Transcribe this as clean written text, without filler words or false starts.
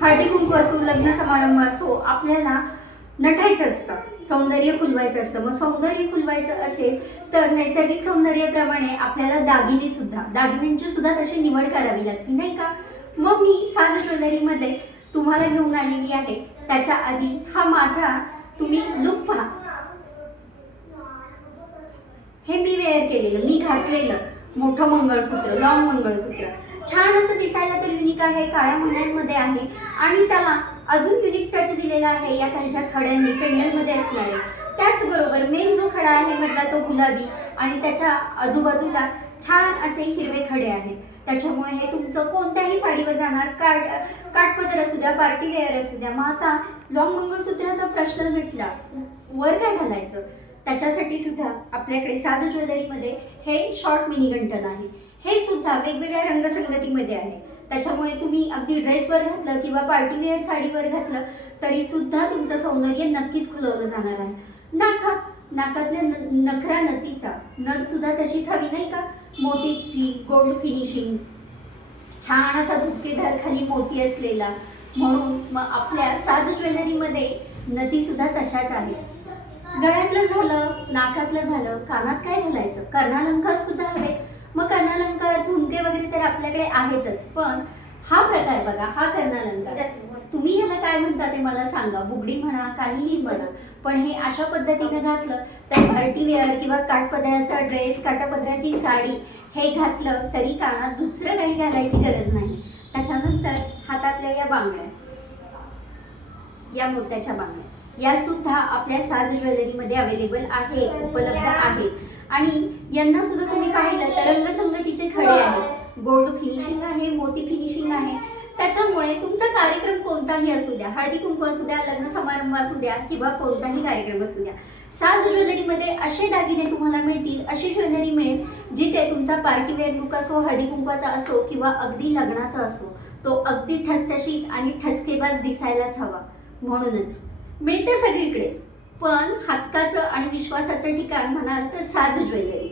हळदी कुंकू असो, लग्न समारंभ असो, आपल्याला नटायचं असतं, सौंदर्य खुलवायचं असतं. मग सौंदर्य खुलवायचं असेल तर नैसर्गिक सौंदर्याप्रमाणे आपल्याला दागिन्यांची सुद्धा तशी निवड करावी लागते, नाही का? मग मी साज ज्वेलरीमध्ये तुम्हाला घेऊन आलेली आहे. त्याच्या आधी हा माझा तुम्ही लुक पहा. हे मी वेअर केलेलं, मी घातलेलं मोठं मंगळसूत्र, लॉंग मंगळसूत्र, छान असं दिसायला तर युनिक आहे, काळ्या मण्यांमध्ये आहे आणि त्याला अजून युनिक टच दिलेला आहे या खालच्या खड्यांनी, पेंडलमध्ये असणारे. त्याचबरोबर मेन जो खडा आहे मधला तो गुलाबी आणि त्याच्या आजूबाजूला छान असे हिरवे खडे आहेत. त्याच्यामुळे हे तुमचं कोणत्याही साडीवर जाणार, काठपदर असू द्या, पार्टी वेअर असू द्या. मग आता लॉंग मंगळसूत्राचा प्रश्न मिटला, वर काय घालायचं? त्याच्यासाठी सुद्धा आपल्याकडे साज ज्वेलरीमध्ये हे शॉर्ट मिनी गंठन आहे. हे सुद्धा वेगवेगळ्या रंगसंगतीमध्ये आहे. त्याच्यामुळे तुम्ही अगदी ड्रेसवर घातलं किंवा पार्टीवेअर साडीवर घातलं तरी सुद्धा तुमचं सौंदर्य नक्कीच खुलवलं जाणार आहे. नाकातल्या नखरा नथीचा नथ सुद्धा तशीच हवी, नाही का? मोतीची गोल्ड फिनिशिंग, छान असा झुपकेदार खाली मोती असलेला. म्हणून मग आपल्या साज ज्वेलरीमध्ये नथी सुद्धा तशाच आहेत. गळ्यातलं झालं, नाकातलं झालं, कानात काय घालायचं? कर्णालंकार सुद्धा हवे. मग कर्णालंकार, झुमके वगैरे तर आपल्याकडे आहेतच, पण हा प्रकार बघा, हा कर्णालंकार. तुम्ही ह्याला काय म्हणता ते मला सांगा. बुगडी म्हणा, काहीही म्हणा, पण हे अशा पद्धतीने घातलं तर पार्टी वेअर किंवा काठपदराचा ड्रेस, काठापदराची साडी हे घातलं तरी कानात दुसरं काही घालायची गरज नाही. त्याच्यानंतर हातातल्या या बांगड्या, या मोत्याच्या बांगड्या, या सुद्धा आपल्या साज ज्वेलरीमध्ये अवेलेबल आहेत, उपलब्ध आहेत. आणि यांना सुद्धा तुम्ही पाहिलं तर रंगसंगतीचे खडे आहेत, गोल्ड फिनिशिंग आहे, मोती फिनिशिंग आहे. त्याच्यामुळे तुमचा कार्यक्रम कोणताही असू द्या, हळदी कुंकू असू द्या, लग्न समारंभ असू द्या किंवा कोणताही कार्यक्रम असू द्या, साज ज्वेलरीमध्ये असे दागिने तुम्हाला मिळतील, अशी ज्वेलरी मिळेल जिथे तुमचा पार्टीवेअर लुक असो, हळदी कुंकवाचा असो किंवा अगदी लग्नाचा असो, तो अगदी ठसठशीत आणि ठसकेबाज दिसायलाच हवा. म्हणूनच मिळते सगळीकडेच, पण हक्काचं आणि विश्वासाचं ठिकाण म्हणाल तर साज ज्वेलरी.